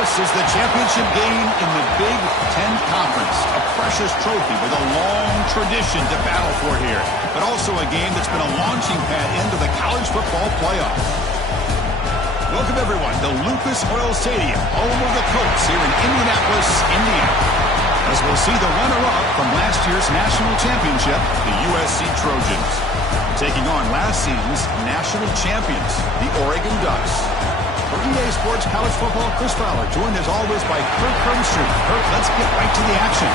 This is the championship game in the Big Ten Conference. A precious trophy with a long tradition to battle for here. But also a game that's been a launching pad into the college football playoff. Welcome, everyone, to Lucas Oil Stadium, home of the Colts here in Indianapolis, Indiana. As we'll see the runner-up from last year's national championship, the USC Trojans, taking on last season's national champions, the Oregon Ducks. For EA Sports College Football, Chris Fowler, joined as always by Kirk Herbstreit. Kirk, let's get right to the action.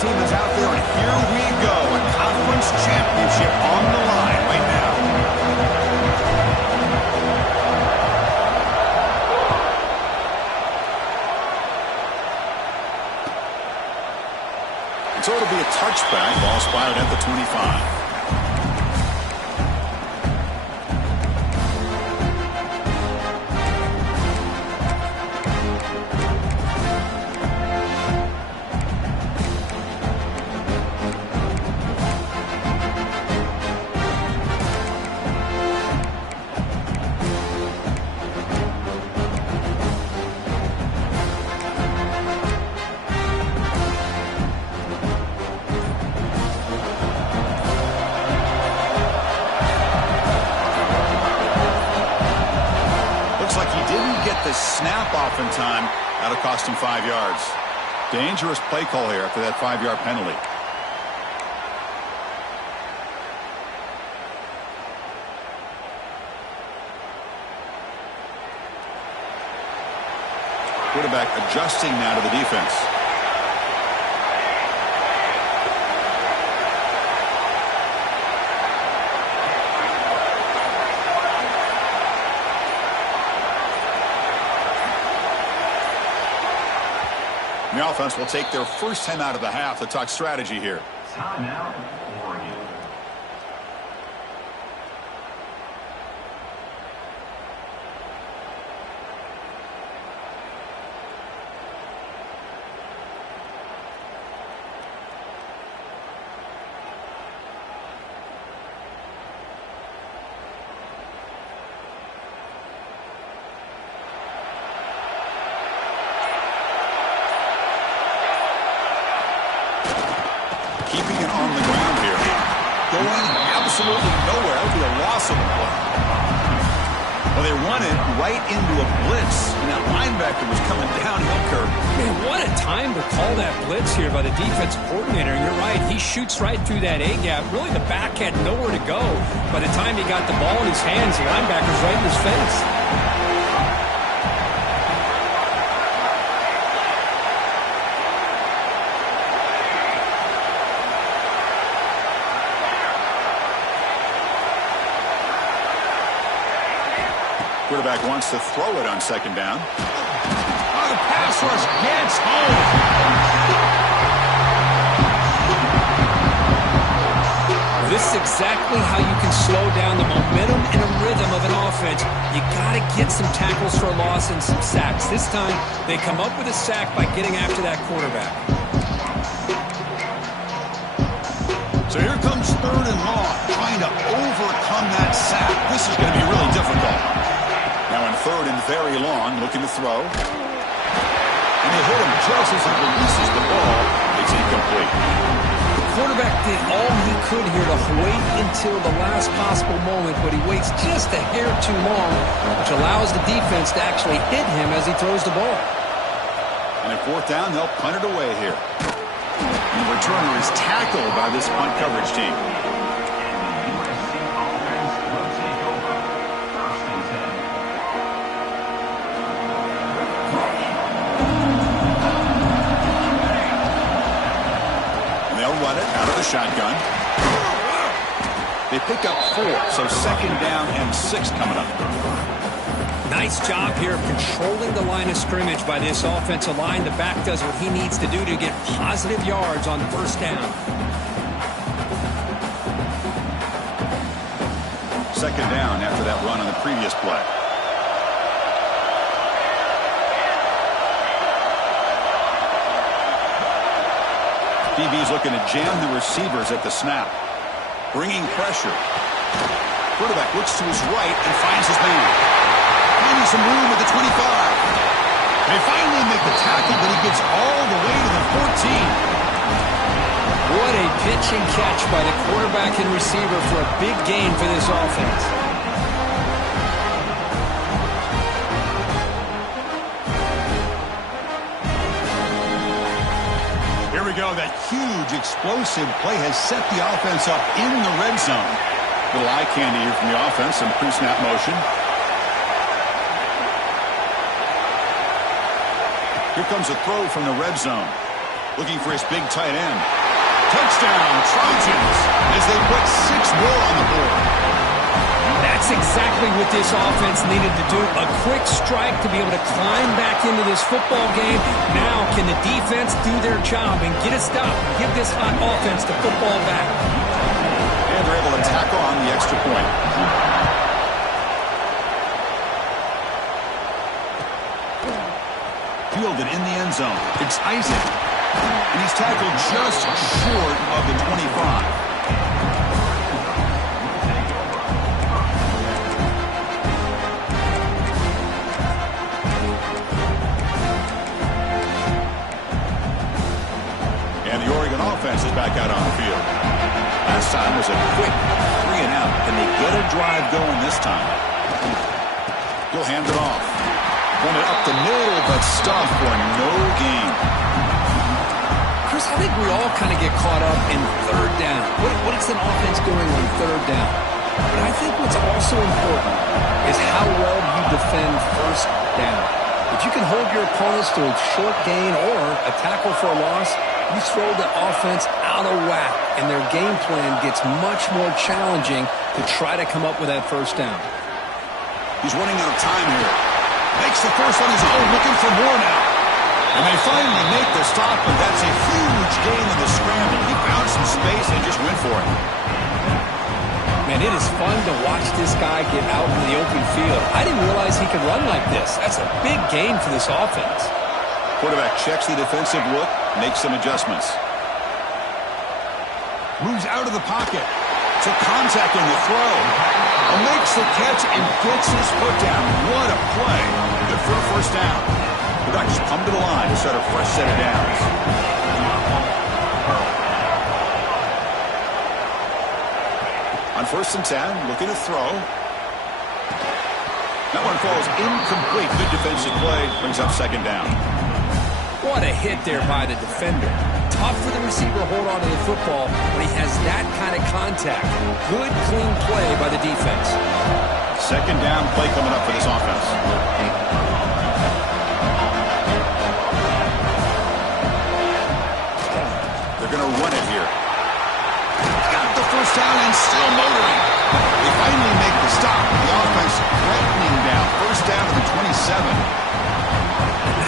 Team is out there, and here we go. A conference championship on the line right now. And so it'll be a touchback. Ball spotted at the 25. The snap off in time. That'll cost him 5 yards. Dangerous play call here after that 5-yard penalty. Quarterback adjusting now to the defense. The offense will take their first time out of the half to talk strategy here. Timeout, Oregon. Keeping it on the ground here. Going absolutely nowhere. That would be a loss of the play. Well, they run it right into a blitz, and that linebacker was coming downhill curve. Man, what a time to call that blitz here by the defense coordinator. And you're right, he shoots right through that A-gap. Really, the back had nowhere to go. By the time he got the ball in his hands, the linebacker's right in his face. Quarterback wants to throw it on second down. Oh, the pass rush gets home. This is exactly how you can slow down the momentum and a rhythm of an offense. You got to get some tackles for a loss and some sacks. This time, they come up with a sack by getting after that quarterback. So here comes third and long, trying to overcome that sack. This is going to be really difficult. Now in third and very long, looking to throw. And they hit him just as he releases the ball. It's incomplete. The quarterback did all he could here to wait until the last possible moment, but he waits just a hair too long, which allows the defense to actually hit him as he throws the ball. And at fourth down, they'll punt it away here. And the returner is tackled by this punt coverage team. Run it out of the shotgun. They pick up 4, so second down and 6 coming up. Nice job here of controlling the line of scrimmage by this offensive line. The back does what he needs to do to get positive yards on the first down. Second down after that run on the previous play. DB's looking to jam the receivers at the snap. Bringing pressure. Quarterback looks to his right and finds his man. Finding some room at the 25. They finally make the tackle, but he gets all the way to the 14. What a pitch and catch by the quarterback and receiver for a big gain for this offense. Here we go. That huge explosive play has set the offense up in the red zone. Little eye candy here from the offense, some pre-snap motion. Here comes a throw from the red zone. Looking for his big tight end. Touchdown, Trojans, as they put 6 more on the board. That's exactly what this offense needed to do. A quick strike to be able to climb back into this football game. Now can the defense do their job and get a stop and give this hot offense the football back? And they're able to tackle on the extra point. Fielded in the end zone. It's Isaac. And he's tackled just short of the 25. And the Oregon offense is back out on the field. Last time was a quick 3 and out. Can they get a drive going this time? He'll hand it off. Wanted up the middle, but stuffed for no gain. Chris, I think we all kind of get caught up in third down. What is an offense doing on third down? But I think what's also important is how well you defend first down. If you can hold your opponents to a short gain or a tackle for a loss, you throw the offense out of whack, and their game plan gets much more challenging to try to come up with that first down. He's running out of time here. Makes the first on his own, looking for more now. And they finally make the stop, but that's a huge gain in the scramble. He found some space and just went for it. Man, it is fun to watch this guy get out in the open field. I didn't realize he could run like this. That's a big gain for this offense. Quarterback checks the defensive look, makes some adjustments. Moves out of the pocket. To contact on the throw. Makes the catch and gets his foot down. What a play. Good for a first down. The Ducks come to the line to start a fresh set of downs. On 1st and 10, looking to throw. That one falls incomplete. Good defensive play. Brings up 2nd down. What a hit there by the defender. Tough for the receiver to hold on to the football when he has that kind of contact. Good, clean play by the defense. 2nd down play coming up for this offense. They're going to run it here. Got the first down and still motoring. They finally make the stop. The offense threatening down. First down to the 27.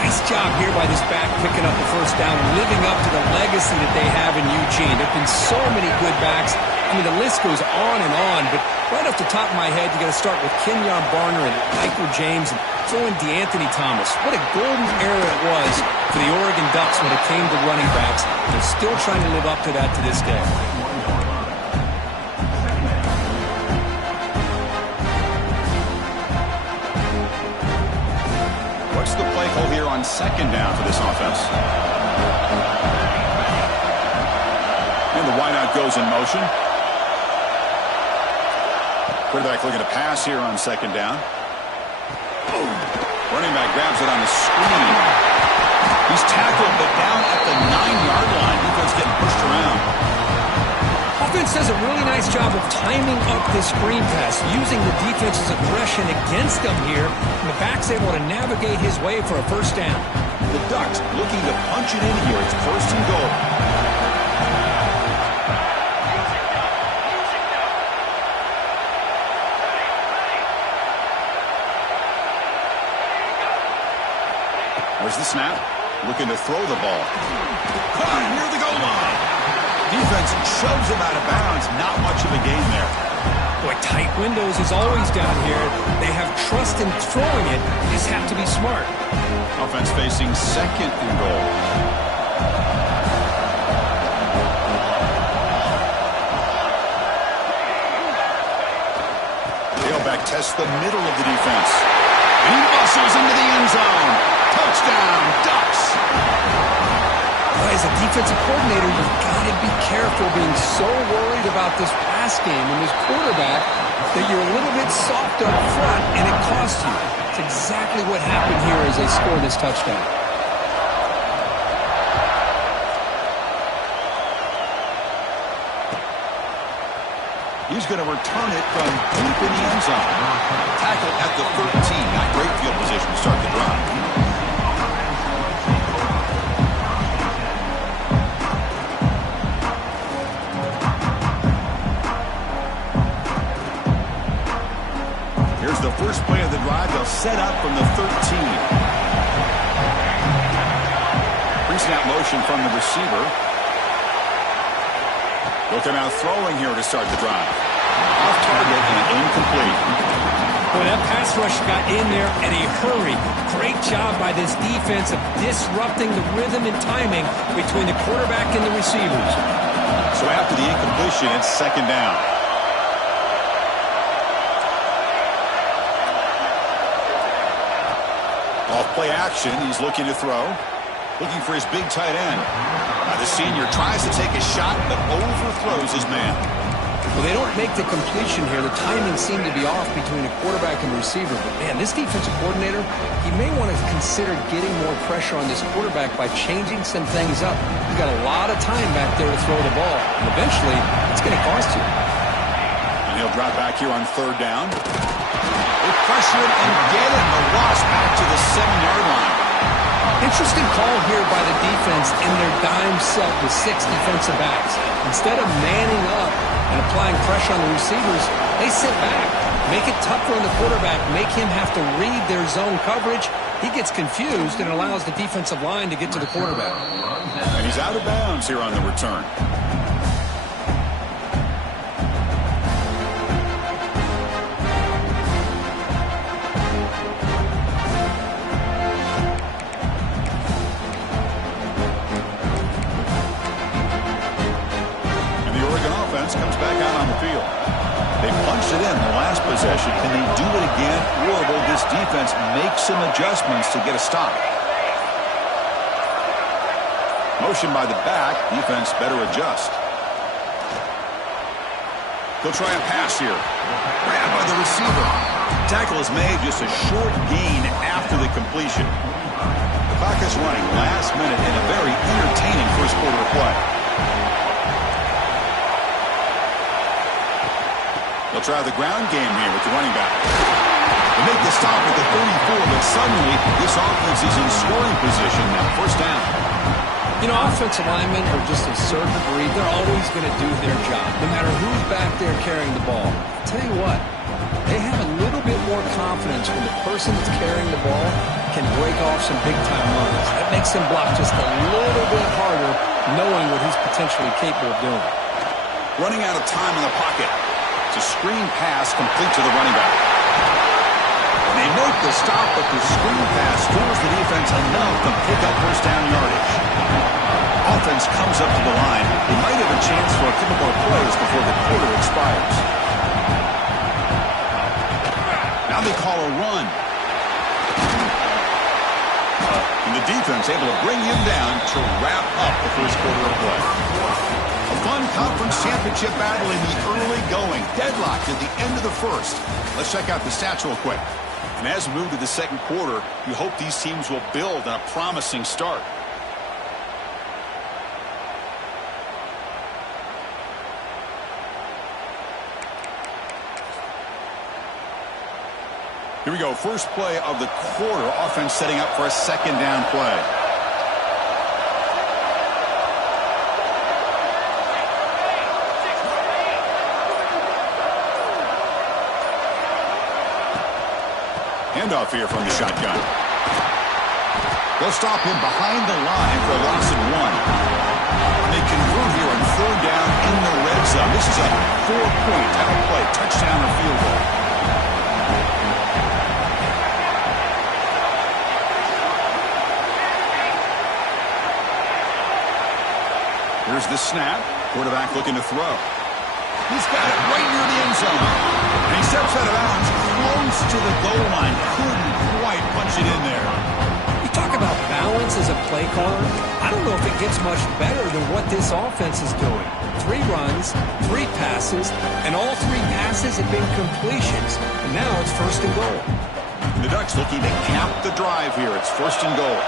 Nice job here by this back picking up the first down, living up to the legacy that they have in Eugene. There have been so many good backs. I mean, the list goes on and on, but right off the top of my head, you got to start with Kenyon Barner and Michael James and throw in DeAnthony Thomas. What a golden era it was for the Oregon Ducks when it came to running backs. They're still trying to live up to that to this day. What's the play call here on 2nd down for this offense? And the wideout goes in motion. Quarterback looking to pass here on 2nd down. Running back grabs it on the screen. He's tackled, but down at the 9-yard line. Defense getting pushed around. Offense does a really nice job of timing up this screen pass, using the defense's aggression against them here, and the back's able to navigate his way for a first down. The Ducks looking to punch it in here. It's 1st and goal. snap, looking to throw the ball. Caught near the goal line. Defense shoves him out of bounds. Not much of a gain there. Boy, tight windows is always down here. They have trust in throwing it. You just have to be smart. Offense facing second and goal. Tailback tests the middle of the defense. And he muscles into the end zone. Touchdown, Ducks. As a defensive coordinator, you've got to be careful being so worried about this pass game and this quarterback that you're a little bit soft up front and it costs you. It's exactly what happened here as they score this touchdown. He's going to return it from deep in the end zone. Tackle at the 13. Not great field position to start the drive. Here's the first play of the drive. They'll set up from the 13. Pre-snap motion from the receiver. Looking out throwing here to start the drive. Off target and incomplete. Boy, that pass rush got in there in a hurry. Great job by this defense of disrupting the rhythm and timing between the quarterback and the receivers. So after the incompletion, it's second down. Off play action, he's looking to throw. Looking for his big tight end. The senior tries to take a shot, but overthrows his man. Well, they don't make the completion here. The timing seemed to be off between the quarterback and the receiver. But, man, this defensive coordinator, he may want to consider getting more pressure on this quarterback by changing some things up. He's got a lot of time back there to throw the ball. And eventually, it's going to cost you. And he'll drop back here on third down. They pressure it and get it. The loss back to the 7-yard line. Interesting call here by the defense in their dime set with 6 defensive backs. Instead of manning up and applying pressure on the receivers, they sit back, make it tougher on the quarterback, make him have to read their zone coverage. He gets confused and allows the defensive line to get to the quarterback. And he's out of bounds here on the return. Comes back out on the field. They punched it in the last possession. Can they do it again, or will this defense make some adjustments to get a stop? Motion by the back. Defense better adjust. They'll try a pass here. Grabbed by the receiver. Tackle is made, just a short gain after the completion. The clock is running last minute in a very entertaining first quarter of play. They'll try the ground game here with the running back. They make the stop at the 34, but suddenly this offense is in scoring position now. First down. You know, offensive linemen are just a certain breed. They're always going to do their job, no matter who's back there carrying the ball. I'll tell you what, they have a little bit more confidence when the person that's carrying the ball can break off some big-time runs. That makes them block just a little bit harder, knowing what he's potentially capable of doing. Running out of time in the pocket. It's a screen pass complete to the running back. And they make the stop, but the screen pass fools the defense enough to pick up first down yardage. Offense comes up to the line. They might have a chance for a couple more plays before the quarter expires. Now they call a run. And the defense able to bring him down to wrap up the first quarter of play. A fun conference championship battle in the early going. Deadlocked at the end of the first. Let's check out the stats real quick. And as we move to the second quarter, you hope these teams will build on a promising start. Here we go. First play of the quarter. Offense setting up for a second down play. Handoff here from the shotgun. They'll stop him behind the line for a loss of 1. And they convert here on 3rd down in the red zone. This is a 4-point type of play, touchdown or field goal. Here's the snap. Quarterback looking to throw. He's got it right near the end zone. And he steps out of bounds close to the goal line. Couldn't quite punch it in there. You talk about balance as a play caller. I don't know if it gets much better than what this offense is doing. 3 runs, 3 passes, and all 3 passes have been completions. And now it's 1st and goal. The Ducks looking to cap the drive here. It's 1st and goal.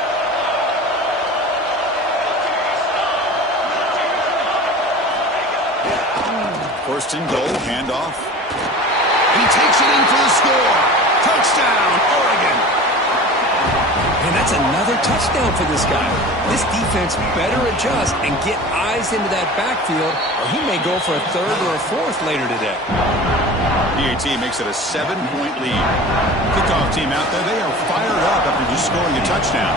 First and goal, handoff. And he takes it in for the score. Touchdown, Oregon. And that's another touchdown for this guy. This defense better adjust and get eyes into that backfield, or he may go for a 3rd or a 4th later today. PAT makes it a 7-point lead. Kickoff team out there, they are fired up after just scoring a touchdown.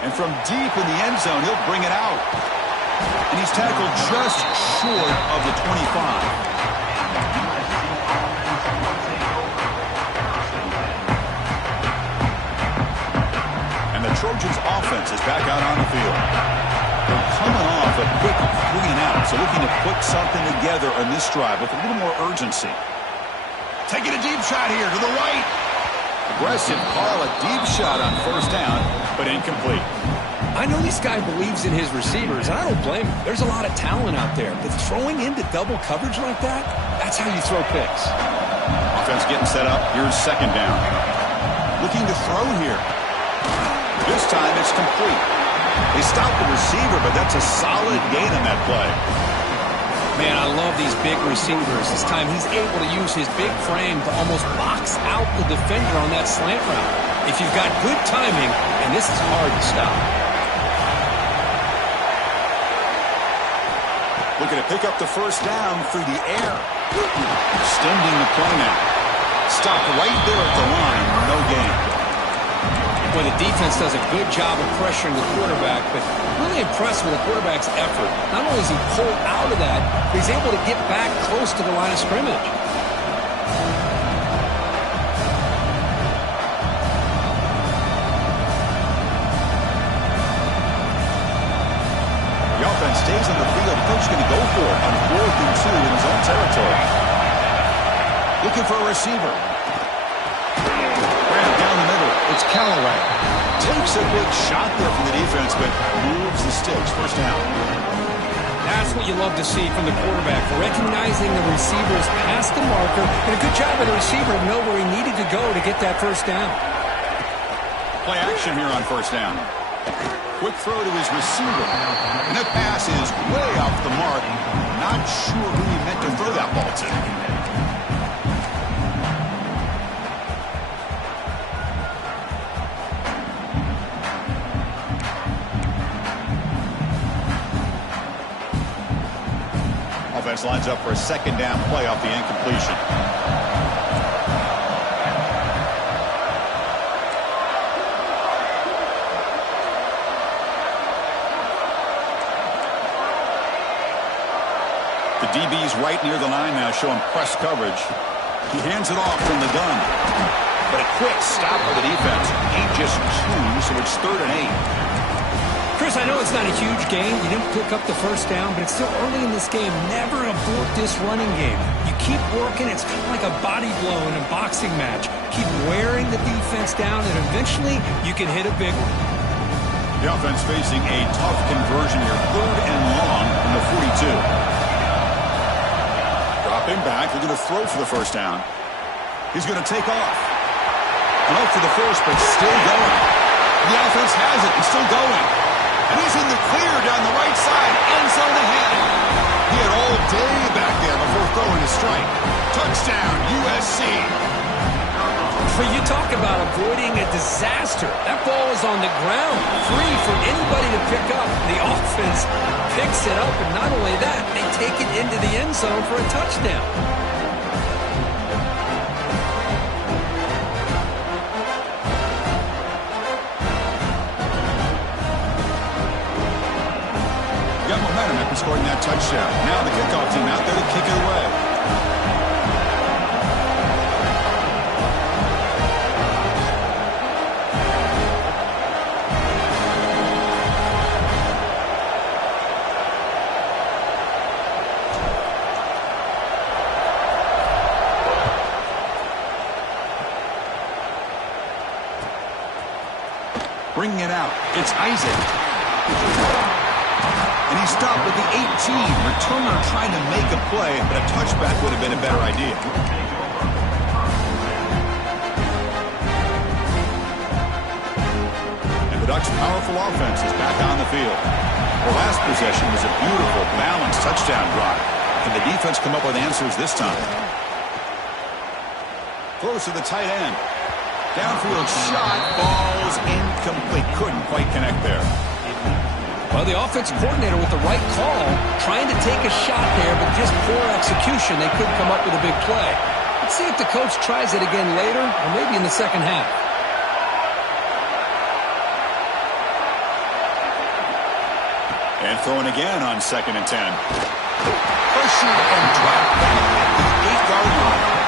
And from deep in the end zone, he'll bring it out. And he's tackled just short of the 25. And the Trojans' offense is back out on the field. They're coming off a quick 3-and-out, so looking to put something together on this drive with a little more urgency. Taking a deep shot here to the right. Aggressive call, a deep shot on 1st down, but incomplete. I know this guy believes in his receivers, and I don't blame him. There's a lot of talent out there, but throwing into double coverage like that, that's how you throw picks. Offense getting set up. Here's 2nd down. Looking to throw here. This time it's complete. They stopped the receiver, but that's a solid gain on that play. Man, I love these big receivers. This time he's able to use his big frame to almost box out the defender on that slant route. If you've got good timing, and this is hard to stop. Looking to pick up the 1st down through the air. Extending the play now. Stopped right there at the line. No gain. Well, the defense does a good job of pressuring the quarterback, but really impressed with the quarterback's effort. Not only is he pulled out of that, but he's able to get back close to the line of scrimmage. The offense stays on the field. The coach is going to go for it on 4th and 2 in his own territory. Looking for a receiver. Ran down the middle. It's Callaway. Takes a big shot there from the defense, but moves the sticks. 1st down. That's what you love to see from the quarterback. Recognizing the receivers past the marker, and a good job of the receiver to know where he needed to go to get that 1st down. Play action here on 1st down. Quick throw to his receiver. And that pass is way off the mark. Not sure who he meant to throw that ball to. Offense lines up for a 2nd down play off the incompletion. The DB's right near the line now, showing press coverage. He hands it off from the gun. But a quick stop by the defense. Ain't just 2, so it's 3rd and 8. Chris, I know it's not a huge game. You didn't pick up the 1st down, but it's still early in this game. Never abort this running game. You keep working. It's kind of like a body blow in a boxing match. Keep wearing the defense down, and eventually you can hit a big one. The offense facing a tough conversion here. 3rd and long from the 42. Dropping back, looking to throw for the 1st down. He's going to take off. And out for the 1st, but still going. The offense has it and still going. And he's in the clear down the right side, end zone ahead. He had all day back there before throwing a strike. Touchdown, USC. But you talk about avoiding a disaster. That ball is on the ground, free for anybody to pick up. The offense picks it up, and not only that, they take it into the end zone for a touchdown. touchdown. Now the kickoff team out there to kick it away. Bringing it out. It's Isaac. And he stopped with the 18. Returner trying to make a play, but a touchback would have been a better idea. And the Ducks' powerful offense is back on the field. The last possession was a beautiful, balanced touchdown drive. Can the defense come up with answers this time? Throws to the tight end. Downfield shot, falls incomplete. Couldn't quite connect there. Well, the offensive coordinator with the right call, trying to take a shot there, but just poor execution. They couldn't come up with a big play. Let's see if the coach tries it again later, or maybe in the second half. And throwing again on 2nd and 10. Pursued and dropped back at the 8-yard line.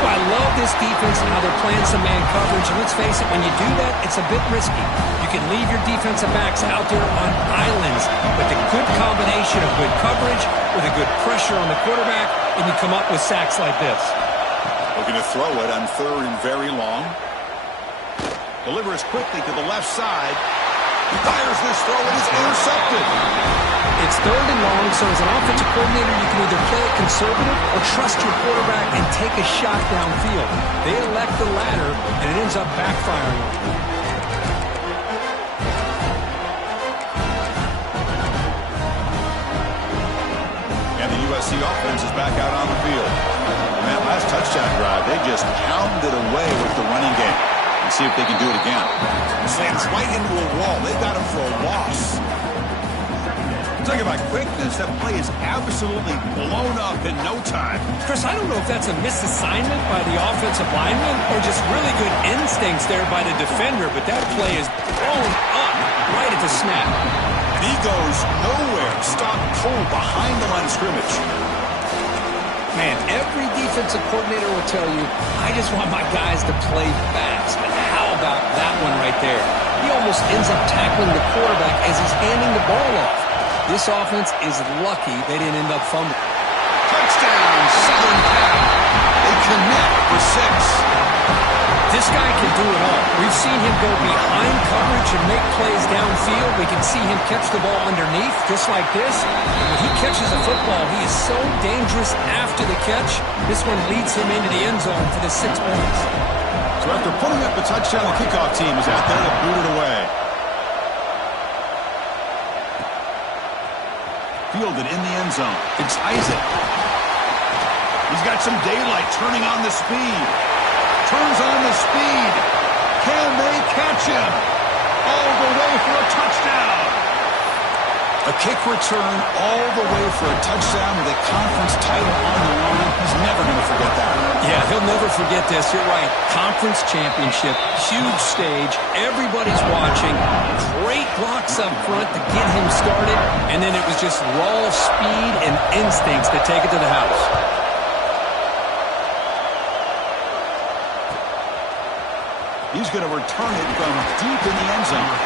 Well, I love this defense and how they're playing some man coverage. And let's face it, when you do that, it's a bit risky. You can leave your defensive backs out there on islands, but the good combination of good coverage with a good pressure on the quarterback, and you come up with sacks like this. Looking to throw it on 3rd and very long. Delivers quickly to the left side. He fires this throw and is intercepted. It's 3rd and long, so as an offensive coordinator, you can either play it conservative or trust your quarterback and take a shot downfield. They elect the latter, and it ends up backfiring. And the USC offense is back out on the field. On that last touchdown drive, they just pounded away with the running game. Let's see if they can do it again. Slams right into a wall. They've got him for a loss. Talking about quickness, that play is absolutely blown up in no time. Chris, I don't know if that's a misassignment by the offensive lineman or just really good instincts there by the defender, but that play is blown up right at the snap. And he goes nowhere. Stopped cold behind the line of scrimmage. Man, every defensive coordinator will tell you, I just want my guys to play fast. But how about that one right there? He almost ends up tackling the quarterback as he's handing the ball off. This offense is lucky they didn't end up fumbling. Touchdown, Southern Cal. They connect for 6. This guy can do it all. We've seen him go behind coverage and make plays downfield. We can see him catch the ball underneath, just like this. And when he catches a football, he is so dangerous after the catch. This one leads him into the end zone for the 6 points. So after putting up the touchdown, the kickoff team is out there to boot it away. Fielded in the end zone. It's Isaac. He's got some daylight, turning on the speed. Turns on the speed. Can they catch him? All the way for a touchdown. A kick return all the way for a touchdown with a conference title on the line. He's never going to forget that. Yeah, he'll never forget this. You're right. Conference championship, huge stage. Everybody's watching. Great blocks up front to get him started. And then it was just raw speed and instincts to take it to the house. He's going to return it from deep in the end zone.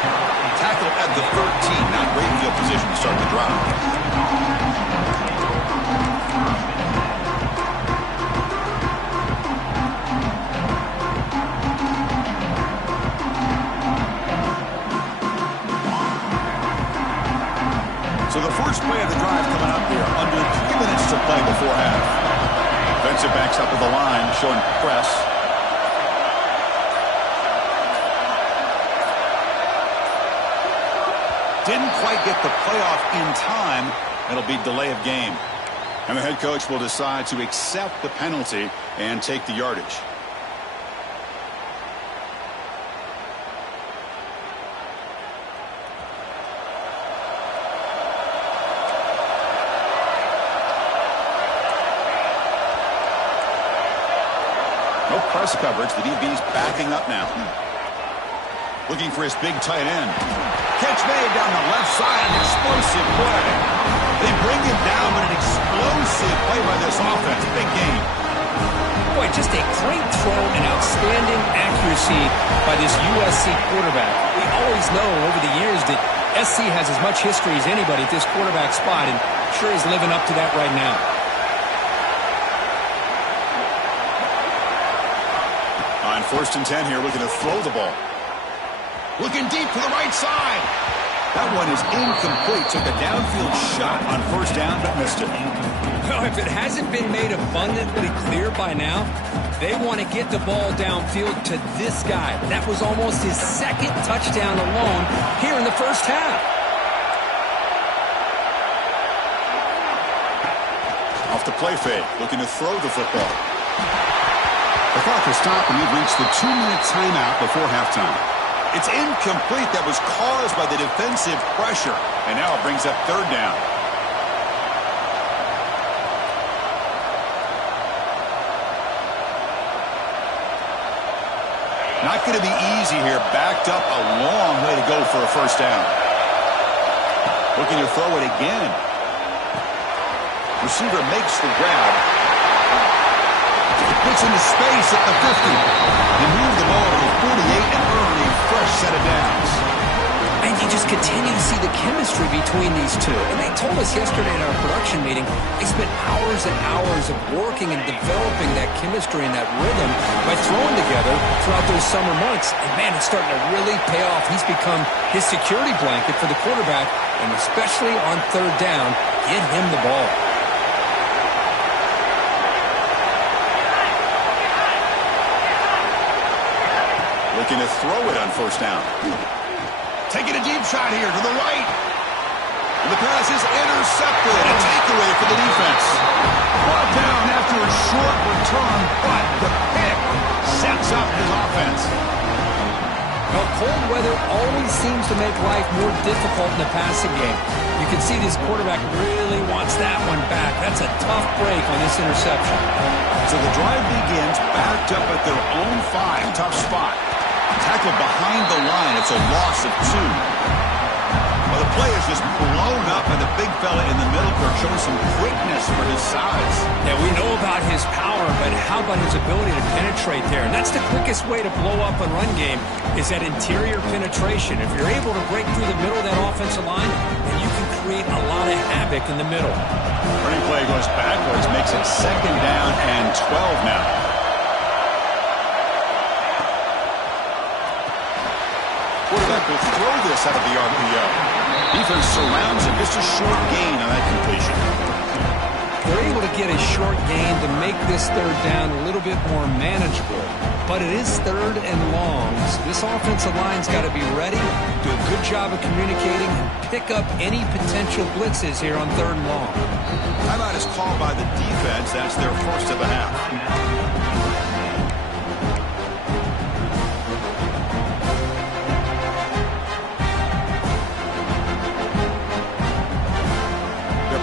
Tackle at the 13. Not great field position to start the drive. So the first play of the drive coming up here. Under 3 minutes to play before half. Defensive backs up with the line, showing press. Didn't quite get the playoff in time. It'll be delay of game. And the head coach will decide to accept the penalty and take the yardage. No press coverage. The DB's backing up now. Looking for his big tight end. Catch made down the left side. An explosive play. They bring him down, but an explosive play by this offense. Big game. Boy, just a great throw and outstanding accuracy by this USC quarterback. We always know over the years that SC has as much history as anybody at this quarterback spot, and sure he's living up to that right now. On 1st and 10 here, looking to throw the ball. Looking deep to the right side. That one is incomplete. Took a downfield shot on 1st down, but missed it. Well, if it hasn't been made abundantly clear by now, they want to get the ball downfield to this guy. That was almost his 2nd touchdown alone here in the 1st half. Off the play fake, looking to throw the football. The clock has stopped, and we've reached the 2-minute timeout before halftime. It's incomplete. That was caused by the defensive pressure, and now it brings up 3rd down. Not going to be easy here. Backed up a long way to go for a 1st down. Looking to throw it again. Receiver makes the grab. Puts into space at the 50. He moved the ball to the 48 and earned a fresh set of downs. And you just continue to see the chemistry between these two. And they told us yesterday in our production meeting, they spent hours and hours of working and developing that chemistry and that rhythm by throwing together throughout those summer months. And, man, it's starting to really pay off. He's become his security blanket for the quarterback, and especially on 3rd down, get him the ball. Looking to throw it on 1st down. Taking a deep shot here to the right. And the pass is intercepted. A takeaway for the defense. Brought down after a short return, but the pick sets up his offense. Well, cold weather always seems to make life more difficult in the passing game. You can see this quarterback really wants that one back. That's a tough break on this interception. So the drive begins backed up at their own 5. Tough spot. Tackled behind the line. It's a loss of 2. Well, the play is just blown up, and the big fella in the middle court showing some quickness for his size. Yeah, we know about his power, but how about his ability to penetrate there? And that's the quickest way to blow up a run game, is that interior penetration. If you're able to break through the middle of that offensive line, then you can create a lot of havoc in the middle. Running play goes backwards, makes it 2nd down and 12 now. Quarterback will throw this out of the RPO. Defense surrounds him. Just a short gain on that completion. They're able to get a short gain to make this 3rd down a little bit more manageable. But it is 3rd and long. So this offensive line's got to be ready, do a good job of communicating, and pick up any potential blitzes here on 3rd and long. Timeout is called by the defense. That's their 1st of the half.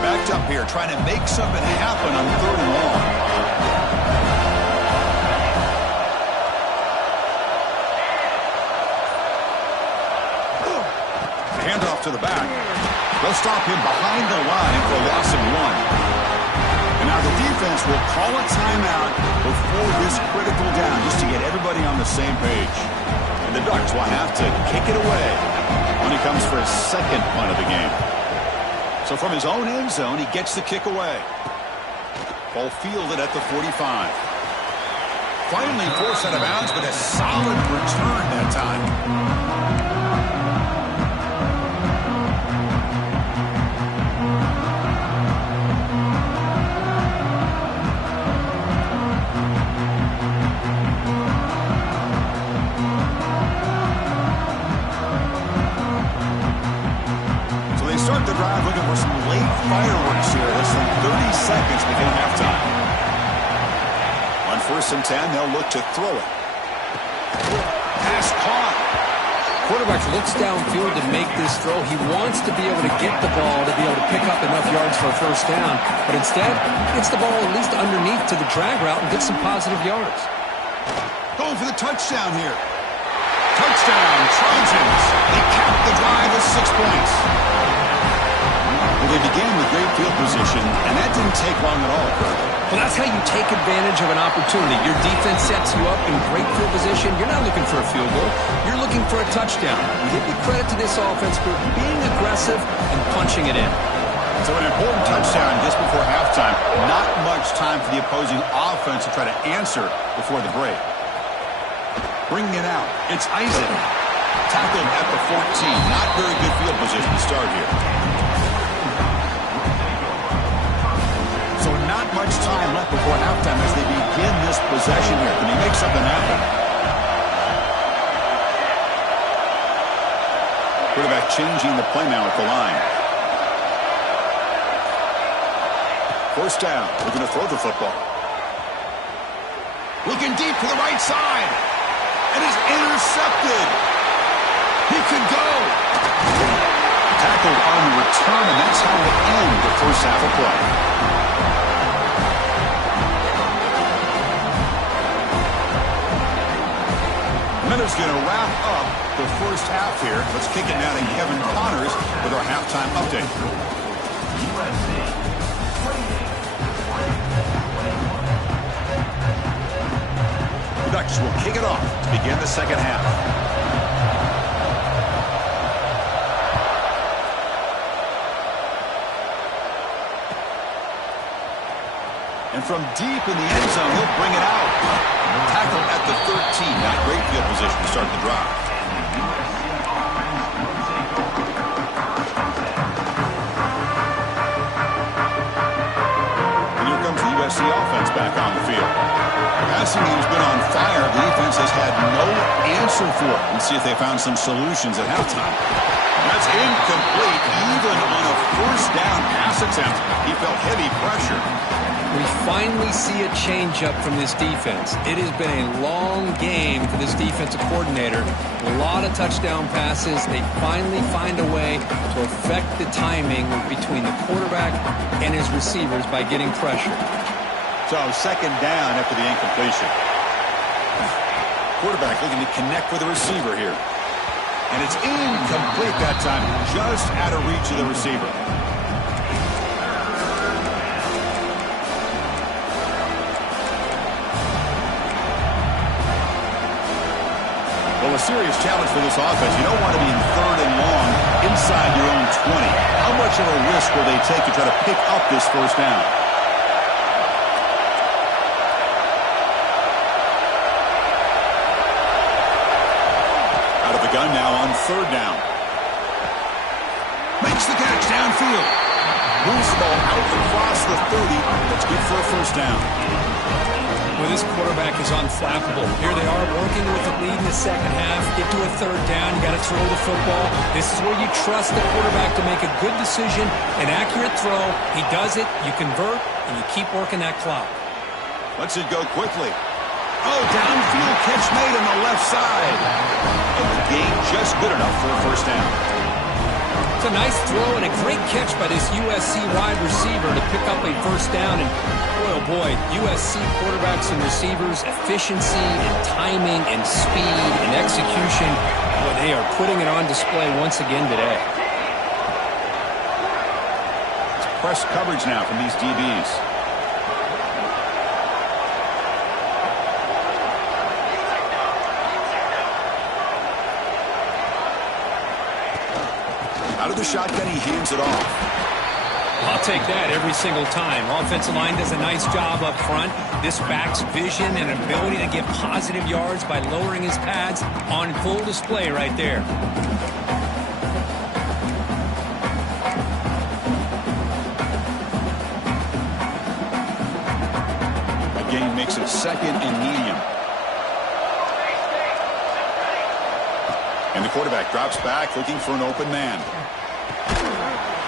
Backed up here, trying to make something happen on 3rd and long. Handoff to the back. They'll stop him behind the line for a loss of 1. And now the defense will call a timeout before this critical down, just to get everybody on the same page. And the Ducks will have to kick it away when he comes for his 2nd punt of the game. So from his own end zone, he gets the kick away. Ball fielded at the 45. Finally forced out of bounds, but a solid return that time. Start the drive looking for some late fireworks here. Less than 30 seconds before halftime. On 1st and 10, they'll look to throw it. Pass caught. Quarterback looks downfield to make this throw. He wants to be able to get the ball to be able to pick up enough yards for a 1st down. But instead, gets the ball at least underneath to the drag route and gets some positive yards. Going for the touchdown here. Touchdown, Trojans. They cap the drive with 6 points. Well, they began with great field position, and that didn't take long at all, Kirk. Well, that's how you take advantage of an opportunity. Your defense sets you up in great field position. You're not looking for a field goal. You're looking for a touchdown. Give me credit to this offense for being aggressive and punching it in. So an important touchdown just before halftime. Not much time for the opposing offense to try to answer before the break. Bringing it out. It's Isaac. Tackled at the 14. Not very good field position to start here. So not much time left before halftime as they begin this possession here. Can he make something happen? Quarterback changing the play now at the line. First down. We're going to throw the football. Looking deep to the right side. And is intercepted. He could go. Tackled on the return, and that's how we'll end the first half of play. Miller's going to wrap up the first half here. Let's kick it now to Kevin Connors with our halftime update. The Ducks will kick it off to begin the second half. And from deep in the end zone, he'll bring it out. Tackled at the 13. Not great field position to start the drive. And here comes the USC offense back on the field. The passing game's been on fire. The defense has had no answer for it. Let's see if they found some solutions at halftime. That's incomplete. Even on a first down pass attempt, he felt heavy pressure. We finally see a change-up from this defense. It has been a long game for this defensive coordinator. A lot of touchdown passes. They finally find a way to affect the timing between the quarterback and his receivers by getting pressure. So second down after the incompletion. Quarterback looking to connect with the receiver here. And it's incomplete that time, just out of reach of the receiver. Well, a serious challenge for this offense. You don't want to be in third and long inside your own 20. How much of a risk will they take to try to pick up this first down? Out of the gun now on third down. Makes the catch downfield. Moves the ball out across the 30. That's good for a first down. Well, this quarterback is unflappable. Here they are working with the lead in the second half. Get to a third down. You got to throw the football. This is where you trust the quarterback to make a good decision, an accurate throw. He does it. You convert, and you keep working that clock. Lets it go quickly. Oh, downfield catch made on the left side. And the gain just good enough for a first down. It's a nice throw and a great catch by this USC wide receiver to pick up a first down. And boy, oh boy, USC quarterbacks and receivers, efficiency and timing and speed and execution. Boy, they are putting it on display once again today. It's press coverage now from these DBs. Out of the shotgun, he hands it off. I'll take that every single time. Offensive line does a nice job up front. This back's vision and ability to get positive yards by lowering his pads on full display right there. Again, makes it second and medium. And the quarterback drops back looking for an open man.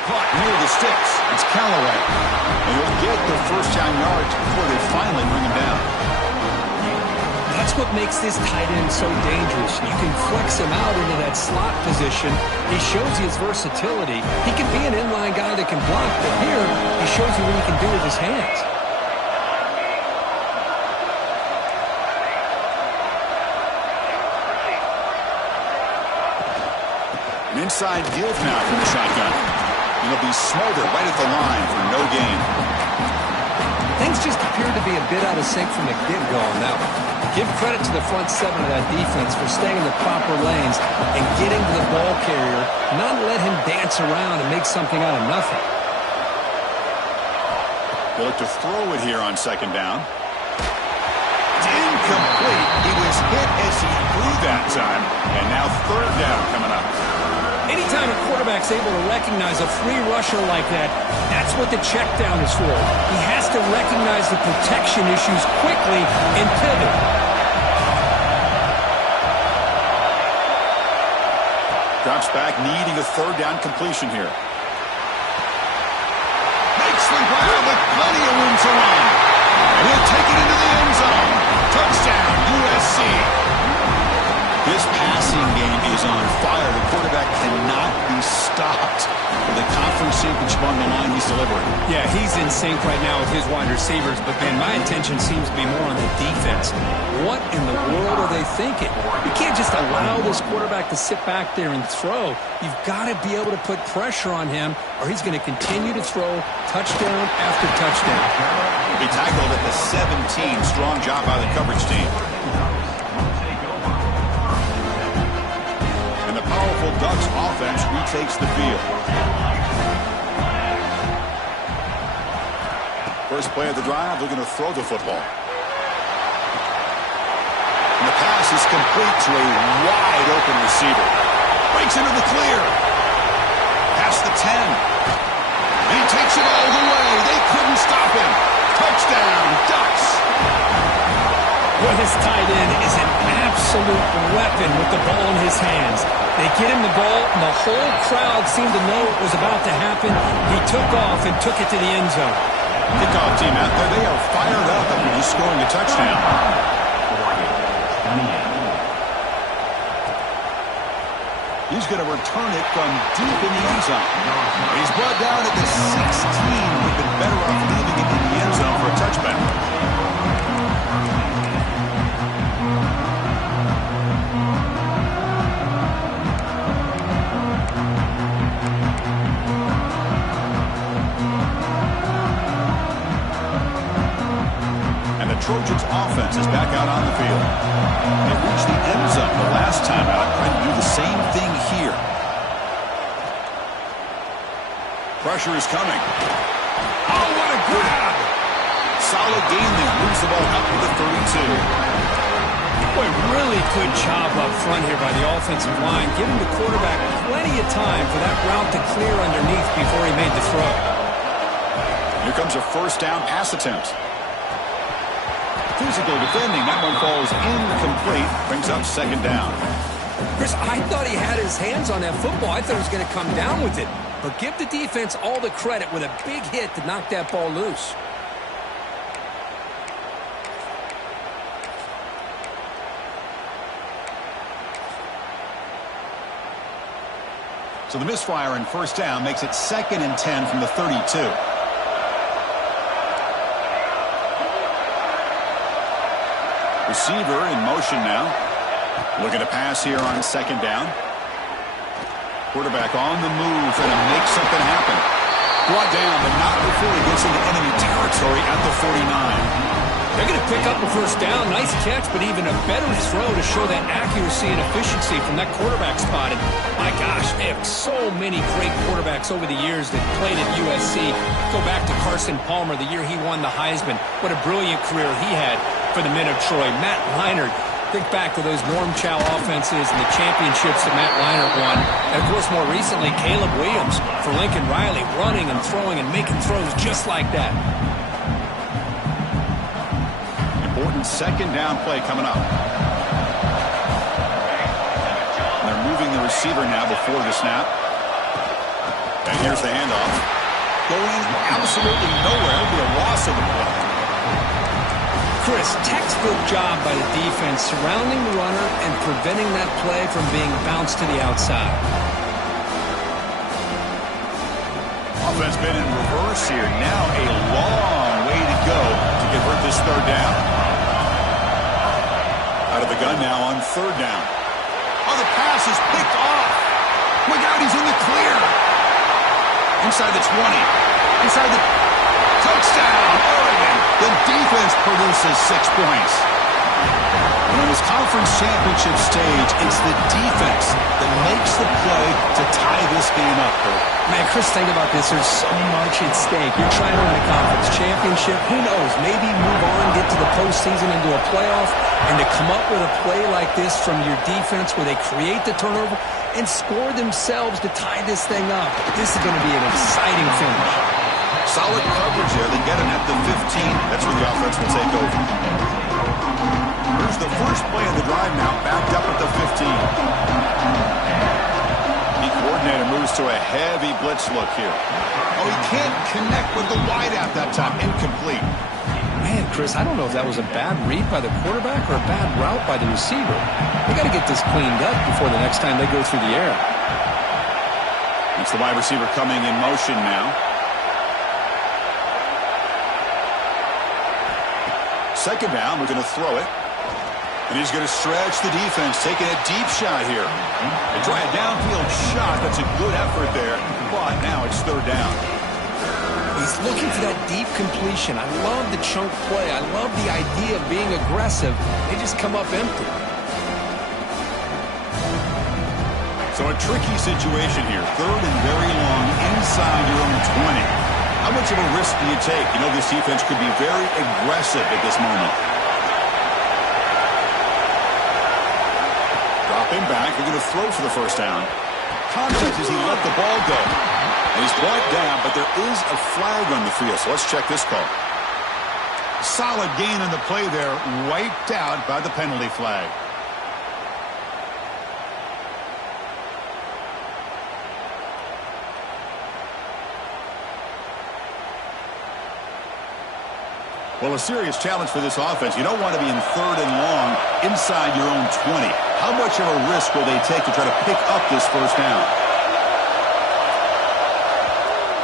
Caught near the sticks. It's Callaway. And he'll get the first down yards before they finally bring him down. That's what makes this tight end so dangerous. You can flex him out into that slot position. He shows you his versatility. He can be an inline guy that can block, but here he shows you what he can do with his hands. An inside give now from the shotgun. And he'll be smothered right at the line for no gain. Things just appeared to be a bit out of sync from the get-go on that one. Give credit to the front seven of that defense for staying in the proper lanes and getting to the ball carrier, not let him dance around and make something out of nothing. They look to throw it here on second down. It's incomplete. He was hit as he threw that time. And now third down coming up. Anytime a quarterback's able to recognize a free rusher like that, that's what the check down is for. He has to recognize the protection issues quickly and pivot. Drops back, needing a third down completion here. Makes the grab with plenty of room to run. And he'll take it into the end zone. Touchdown, USC. His passing game is on fire. The quarterback cannot be stopped. With the conference championship on the line, he's delivering. Yeah, he's in sync right now with his wide receivers, but man, my attention seems to be more on the defense. What in the world are they thinking? You can't just allow this quarterback to sit back there and throw. You've got to be able to put pressure on him, or he's going to continue to throw touchdown after touchdown. He'll be tackled at the 17. Strong job by the coverage team. And the powerful Ducks offense retakes the field. First play of the drive, they're going to throw the football. And the pass is complete to a wide open receiver. Breaks into the clear. Past the 10. And he takes it all the way. They couldn't stop him. Touchdown, Ducks. Well, this tight end is an absolute weapon with the ball in his hands. They get him the ball, and the whole crowd seemed to know what was about to happen. He took off and took it to the end zone. Kickoff team out there, they are fired up after just scoring a touchdown. He's going to return it from deep in the end zone. He's brought down at the 16. We've been better off leaving it in the end zone for a touchback. Trojans offense is back out on the field. They reached the end zone the last time out. Trying to do the same thing here. Pressure is coming. Oh, what a grab! Solid gain there. Moves the ball up to the 32. Boy, really good job up front here by the offensive line, giving the quarterback plenty of time for that route to clear underneath before he made the throw. Here comes a first down pass attempt. Physical defending. That one falls incomplete. Brings up second down. Chris, I thought he had his hands on that football. I thought he was going to come down with it. But give the defense all the credit with a big hit to knock that ball loose. So the misfire in first down makes it 2nd and 10 from the 32. Receiver in motion now. Looking to pass here on second down. Quarterback on the move, trying to make something happen. Brought down, but not before he gets into enemy territory at the 49. They're going to pick up a first down. Nice catch, but even a better throw to show that accuracy and efficiency from that quarterback spot. And my gosh, they have so many great quarterbacks over the years that played at USC. Go back to Carson Palmer, the year he won the Heisman. What a brilliant career he had for the men of Troy. Matt Leinart, think back to those Ncaa offenses and the championships that Matt Leinart won. And, of course, more recently, Caleb Williams for Lincoln Riley, running and throwing and making throws just like that. Important second down play coming up. And they're moving the receiver now before the snap. And here's the handoff. Going absolutely nowhere. It'll be a loss of the play. Chris, textbook job by the defense surrounding the runner and preventing that play from being bounced to the outside. Offense been in reverse here. Now a long way to go to convert this third down. Out of the gun now on third down. Oh, the pass is picked off. Look out, he's in the clear. Inside the 20. Inside the... Touchdown, Oregon! The defense produces 6 points. And on this conference championship stage, it's the defense that makes the play to tie this game up, Kurt. Man, Chris, think about this. There's so much at stake. You're trying to win a conference championship. Who knows? Maybe move on, get to the postseason, into a playoff, and to come up with a play like this from your defense where they create the turnover and score themselves to tie this thing up. This is going to be an exciting finish. Solid coverage there. They get him at the 15. That's where the offense will take over. Here's the first play of the drive now, backed up at the 15. The coordinator moves to a heavy blitz look here. Oh, he can't connect with the wideout that time. Incomplete. Man, Chris, I don't know if that was a bad read by the quarterback or a bad route by the receiver. They got to get this cleaned up before the next time they go through the air. It's the wide receiver coming in motion now. Second down, we're going to throw it. And he's going to stretch the defense, taking a deep shot here. They try a downfield shot. That's a good effort there. But now it's third down. He's looking for that deep completion. I love the chunk play. I love the idea of being aggressive. They just come up empty. So a tricky situation here. Third and very long inside your own 20. How much of a risk do you take? You know, this defense could be very aggressive at this moment. Dropping back. They're going to throw for the first down. Contact as he let the ball go. And he's brought down, but there is a flag on the field. So let's check this call. Solid gain on the play there. Wiped out by the penalty flag. Well, a serious challenge for this offense. You don't want to be in third and long inside your own 20. How much of a risk will they take to try to pick up this first down?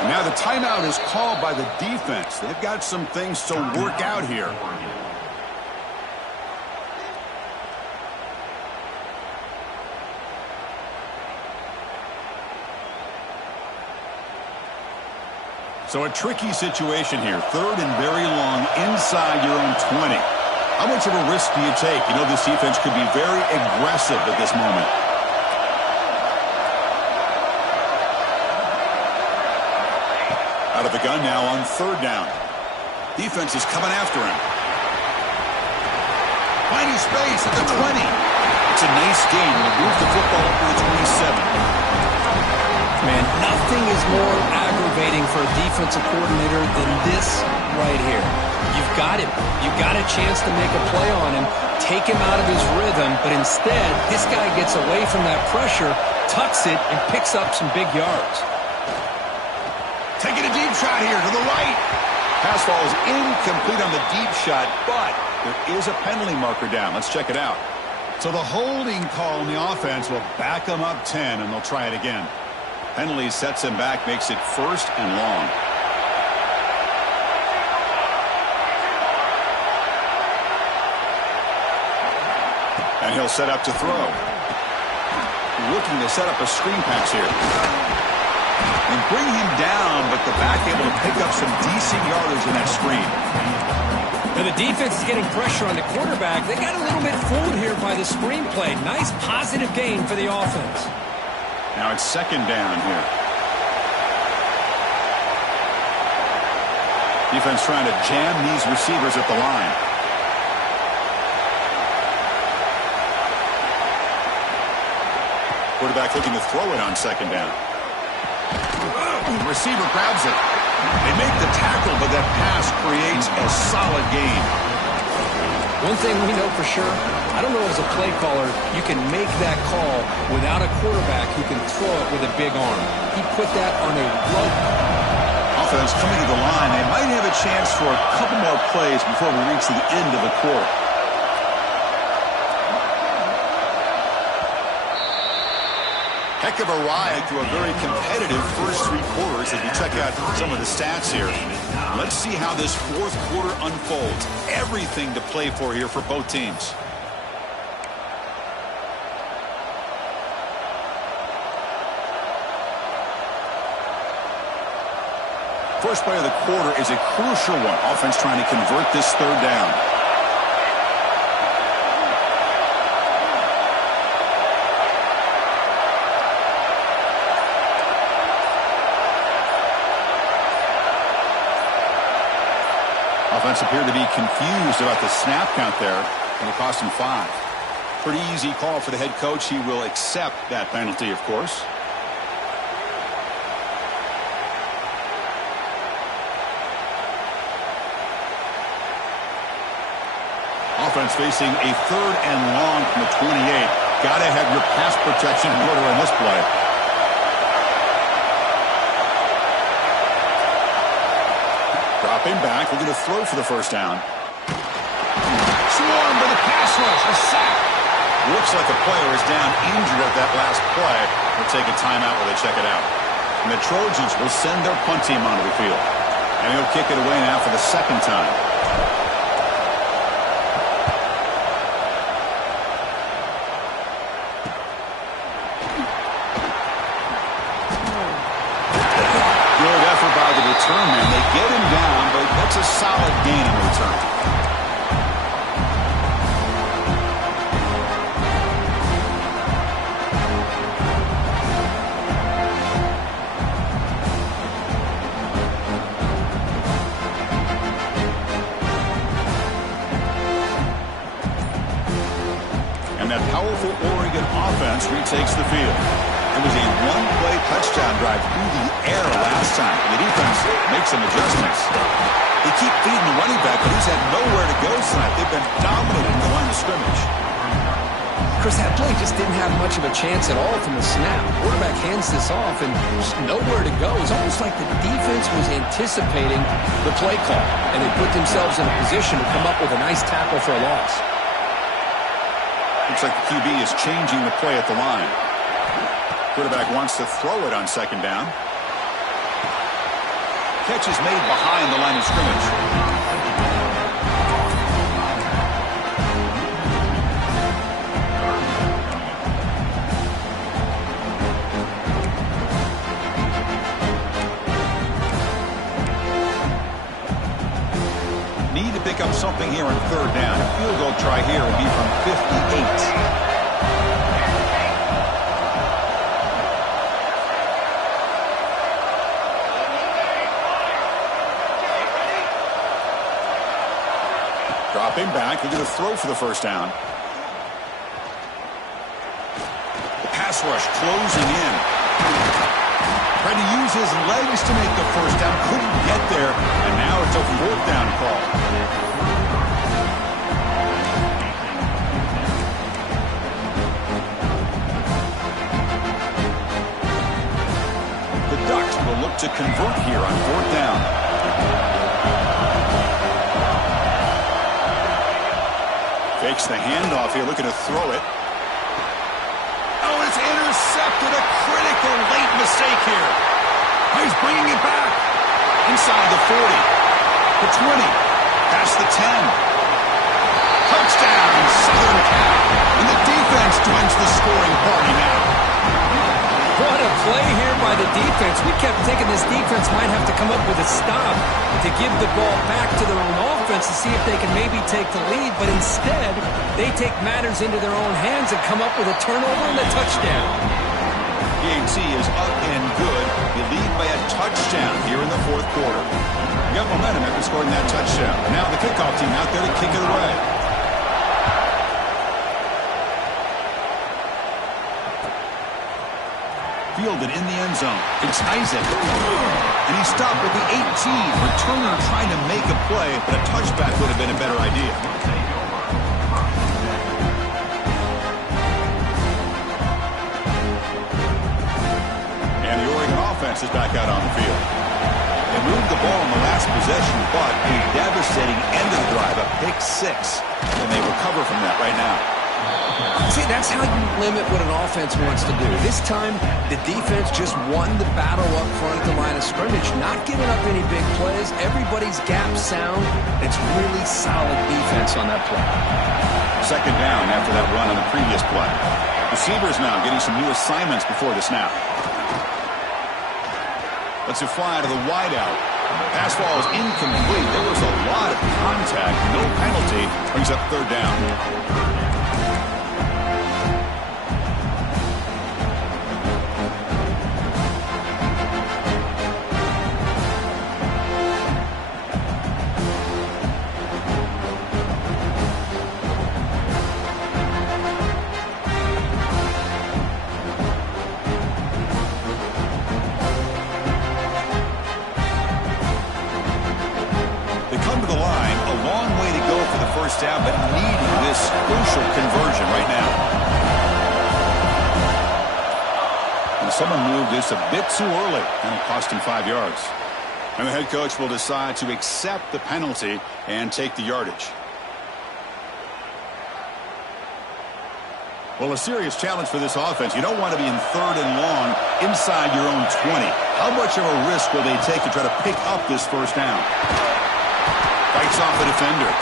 And now the timeout is called by the defense. They've got some things to work out here. So a tricky situation here. Third and very long inside your own 20. How much of a risk do you take? You know, this defense could be very aggressive at this moment. Out of the gun now on third down. Defense is coming after him. Finding space at the 20. It's a nice gain. Will move the football up to the 27. Man, nothing is more aggravating for a defensive coordinator than this right here. You've got him. You've got a chance to make a play on him, take him out of his rhythm, but instead, this guy gets away from that pressure, tucks it, and picks up some big yards. Taking a deep shot here to the right. Pass ball is incomplete on the deep shot, but there is a penalty marker down. Let's check it out. So the holding call on the offense will back them up 10, and they'll try it again. Penalty sets him back, makes it first and long. And he'll set up to throw. Looking to set up a screen pass here. And bring him down, but the back able to pick up some decent yardage in that screen. Now the defense is getting pressure on the quarterback. They got a little bit fooled here by the screen play. Nice positive gain for the offense. Now it's second down here. Defense trying to jam these receivers at the line. Quarterback looking to throw it on second down. The receiver grabs it. They make the tackle, but that pass creates a solid gain. One thing we know for sure, I don't know as a play caller, you can make that call without a quarterback who can throw it with a big arm. He put that on a rope. Offense coming to the line. They might have a chance for a couple more plays before we reach the end of the quarter. Heck of a ride through a very competitive first three quarters as we check out some of the stats here. Let's see how this fourth quarter unfolds. Everything to play for here for both teams. first play of the quarter is a crucial one. Offense trying to convert this third down. Offense appeared to be confused about the snap count there, and it cost him 5. Pretty easy call for the head coach. He will accept that penalty, of course. Offense facing a 3rd and long from the 28. Got to have your pass protection in order on this play. Dropping back, looking to throw for the first down. Swarmed by the pass rush, a sack. Looks like the player is down injured at that last play. They'll take a timeout while they check it out. And the Trojans will send their punt team onto the field. And he'll kick it away now for the second time. Good effort by the return man. They get him down, but that's a solid gain in return. That powerful Oregon offense retakes the field. It was a one-play touchdown drive through the air last time. The defense makes some adjustments. They keep feeding the running back, but he's had nowhere to go tonight. They've been dominating the line of scrimmage. Chris, that play just didn't have much of a chance at all from the snap. Quarterback hands this off and just nowhere to go. It's almost like the defense was anticipating the play call, and they put themselves in a position to come up with a nice tackle for a loss. Looks like the QB is changing the play at the line. Quarterback wants to throw it on second down. Catch is made behind the line of scrimmage. Need to pick up something here on third down. A field goal try here would be from 58. Dropping back, they're going to throw for the first down. The pass rush closing in. Tried to use his legs to make the first down, couldn't get there, and now it's a 4th down call. The Ducks will look to convert here on 4th down. Fakes the handoff here, looking to throw it. Oh, it's intercepted. A critical late mistake here. Oh, he's bringing it back. Inside the 40. The 20. Past the 10. Touchdown, Southern Cal. And the defense joins the scoring party now. What a play here by the defense. We kept thinking this defense might have to come up with a stop to give the ball back to their own offense to see if they can maybe take the lead, but instead they take matters into their own hands and come up with a turnover and a touchdown. Ncaa is up and good. They lead by a touchdown here in the 4th quarter. You got momentum after scoring that touchdown. Now the kickoff team out there to kick it away. Fielded in the end zone. It's Isaac. And he stopped with the 18. Returner trying to make a play, but a touchback would have been a better idea. And the Oregon offense is back out on the field. They moved the ball in the last possession, but a devastating end of the drive, a pick 6. And they recover from that right now. See, that's how you limit what an offense wants to do. This time, the defense just won the battle up front at the line of scrimmage, not giving up any big plays. Everybody's gap sound. It's really solid defense on that play. Second down after that run on the previous play. Receivers now getting some new assignments before the snap. Let's it fly to the wideout. Pass ball is incomplete. There was a lot of contact. No penalty. Brings up third down. Down, but needing this crucial conversion right now. And someone moved this a bit too early, and it cost him 5 yards. And the head coach will decide to accept the penalty and take the yardage. Well, a serious challenge for this offense. You don't want to be in third and long inside your own 20. How much of a risk will they take to try to pick up this first down? Fights off the defender.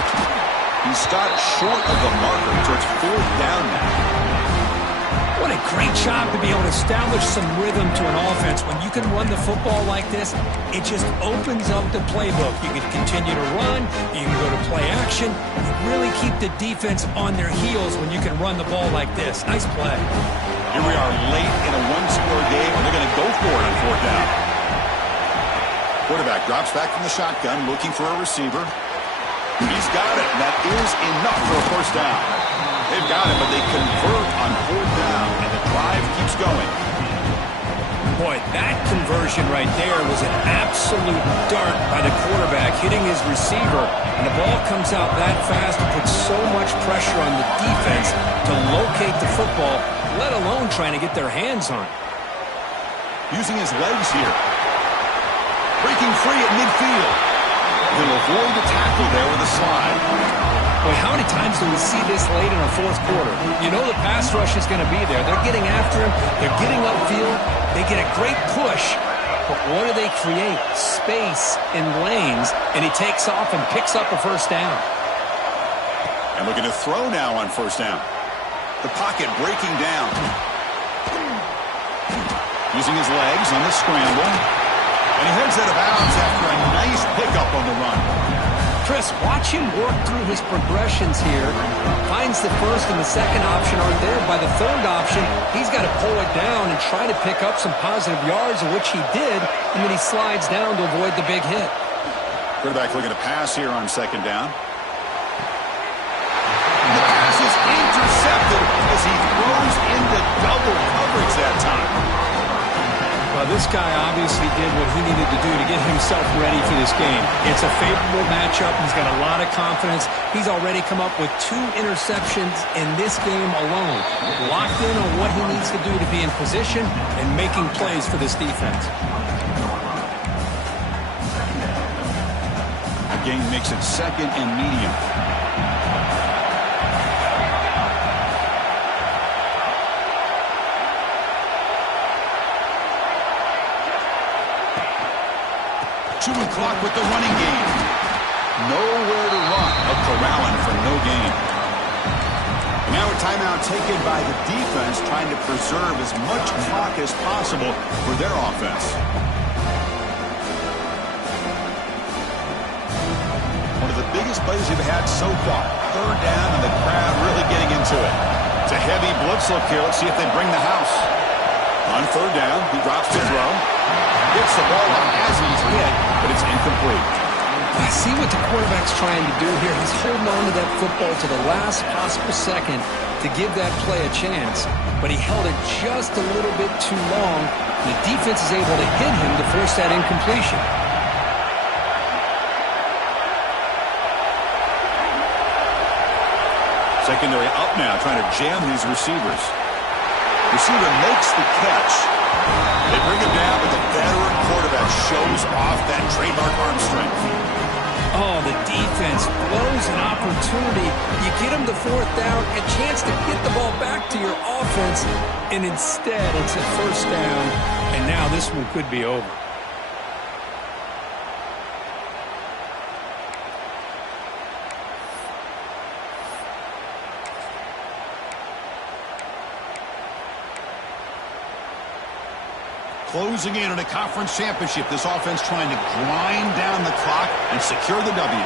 He stopped short of the marker, so it's fourth down now. What a great job to be able to establish some rhythm to an offense. When you can run the football like this, it just opens up the playbook. You can continue to run. You can go to play action. You really keep the defense on their heels when you can run the ball like this. Nice play. Here we are late in a one-score game, and they're going to go for it on fourth down. Quarterback drops back from the shotgun, looking for a receiver. He's got it, and that is enough for a first down. They've got it, but they convert on fourth down, and the drive keeps going. Boy, that conversion right there was an absolute dart by the quarterback, hitting his receiver, and the ball comes out that fast and puts so much pressure on the defense to locate the football, let alone trying to get their hands on it. Using his legs here. Breaking free at midfield. He'll avoid the tackle there with a slide. Boy, how many times do we see this late in the fourth quarter? You know the pass rush is going to be there. They're getting after him. They're getting upfield. They get a great push. But what do they create? Space in lanes. And he takes off and picks up a first down. And looking to throw now on first down. The pocket breaking down. Using his legs on the scramble. And he heads out of bounds after a nice pickup on the run. Chris, watch him work through his progressions here. Finds the first and the second option aren't there. By the third option, he's got to pull it down and try to pick up some positive yards, which he did, and then he slides down to avoid the big hit. Quarterback looking to pass here on second down. The pass is intercepted as he throws into double coverage that time. Well, this guy obviously did what he needed to do to get himself ready for this game. It's a favorable matchup. He's got a lot of confidence. He's already come up with 2 interceptions in this game alone. Locked in on what he needs to do to be in position and making plays for this defense. Again, makes it second and medium. Chewing clock with the running game. Nowhere to run. A corralling for no gain. And now a timeout taken by the defense, trying to preserve as much clock as possible for their offense. One of the biggest plays we've had so far. Third down and the crowd really getting into it. It's a heavy blitz look here. Let's see if they bring the house. On third down, he drops to throw. Gets the ball up as he's hit, but it's incomplete. I see what the quarterback's trying to do here. He's holding on to that football to the last possible second to give that play a chance, but he held it just a little bit too long. The defense is able to hit him to force that incompletion. Secondary up now, trying to jam these receivers. Receiver makes the catch. They bring him down, but the veteran quarterback shows off that trademark arm strength. Oh, the defense blows an opportunity. You get him to fourth down, a chance to get the ball back to your offense, and instead it's a first down, and now this one could be over. Closing in on a conference championship, this offense trying to grind down the clock and secure the W.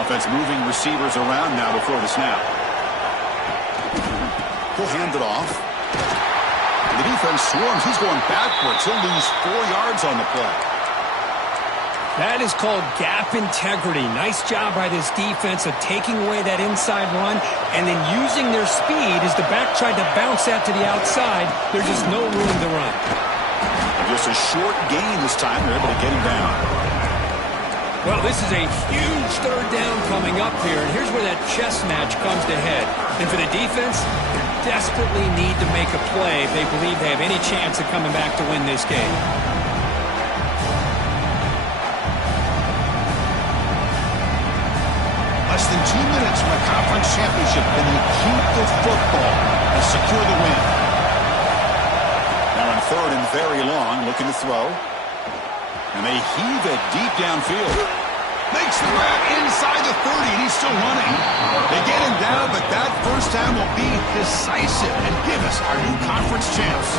Offense moving receivers around now before the snap. He'll hand it off. And the defense swarms. He's going backwards. He'll lose 4 yards on the play. That is called gap integrity. Nice job by this defense of taking away that inside run and then using their speed as the back tried to bounce that to the outside. There's just no room to run. And just a short gain this time. They're able to get him down. Well, this is a huge third down coming up here, and here's where that chess match comes to head. And for the defense, they desperately need to make a play if they believe they have any chance of coming back to win this game. Less than 2 minutes from a conference championship, and they keep the football and secure the win. Now on third and very long, looking to throw. And they heave it deep downfield. Makes the grab inside the 30, and he's still running. They get him down, but that first down will be decisive and give us our new conference champs.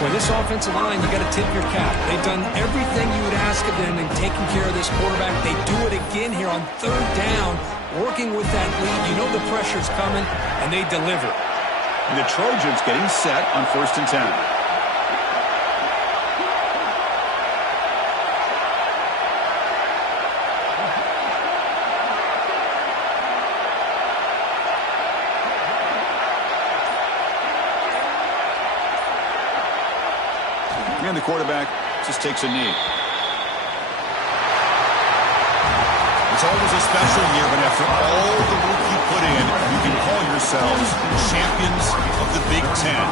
Well, this offensive line, you got to tip your cap. They've done everything you would ask of them in taking care of this quarterback. They do it again here on third down, working with that lead. You know the pressure's coming, and they deliver. And the Trojans getting set on 1st and 10. And the quarterback just takes a knee. It's always a special year, but after all the work you put in, you can call yourselves champions of the Big Ten.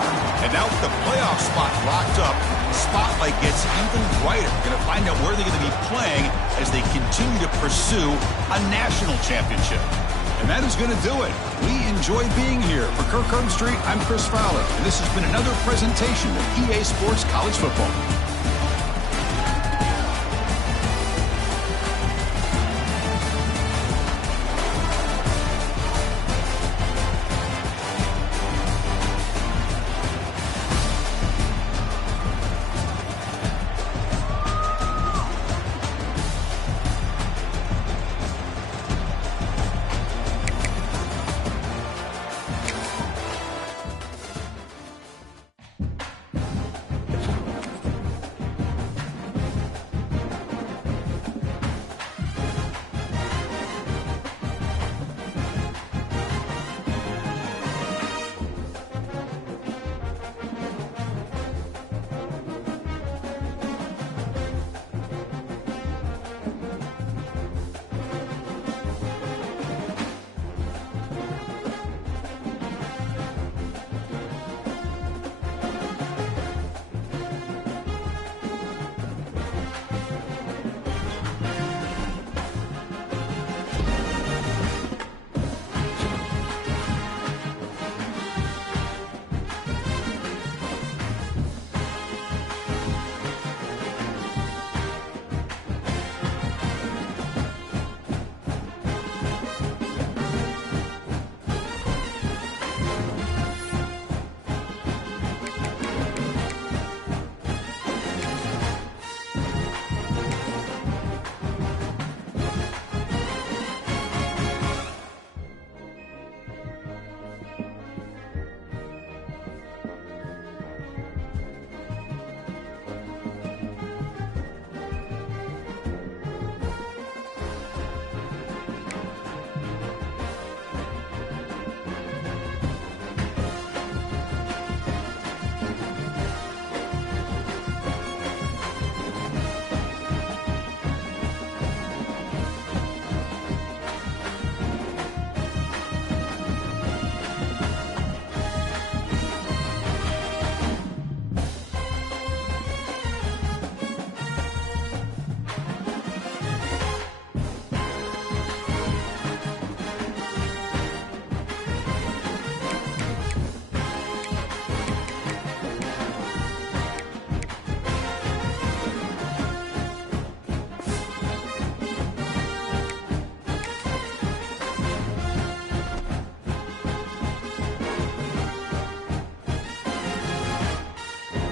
And now with the playoff spot locked up, the spotlight gets even brighter. We're going to find out where they're going to be playing as they continue to pursue a national championship. And that is going to do it. We enjoy being here. For Kirk Street, I'm Chris Fowler, and this has been another presentation of EA Sports College Football.